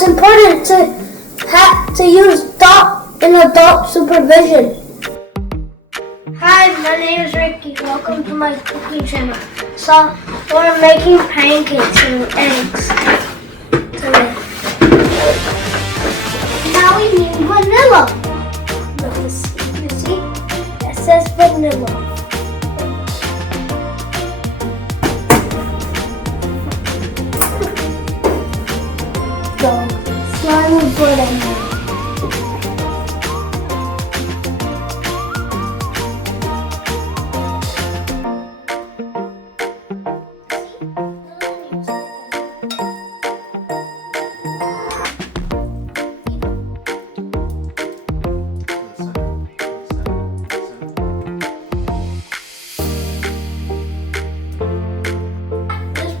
it's important to use in adult supervision. Hi, my name is Ricky. Welcome to my cooking channel. So we're making pancakes and eggs today. Now we need vanilla. You see? It says vanilla. So slime will put in there.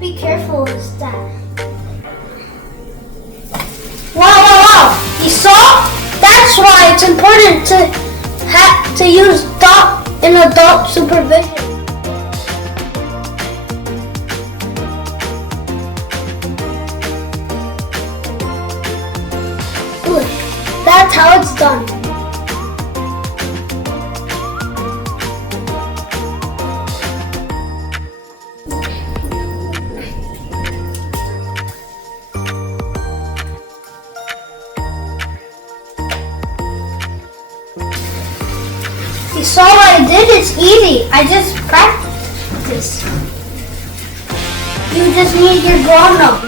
Be careful with that. Wow! You saw? That's why it's important to use in adult supervision. Look, that's how it's done. You saw what I did? It's easy. I just practiced. You just need your grown-up.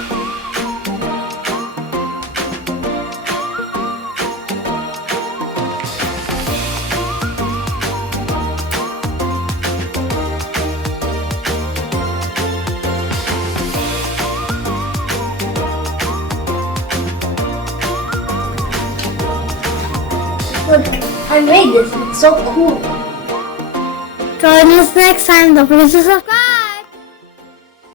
Look, I made this. It's so cool. Join us next time. Don't forget to subscribe.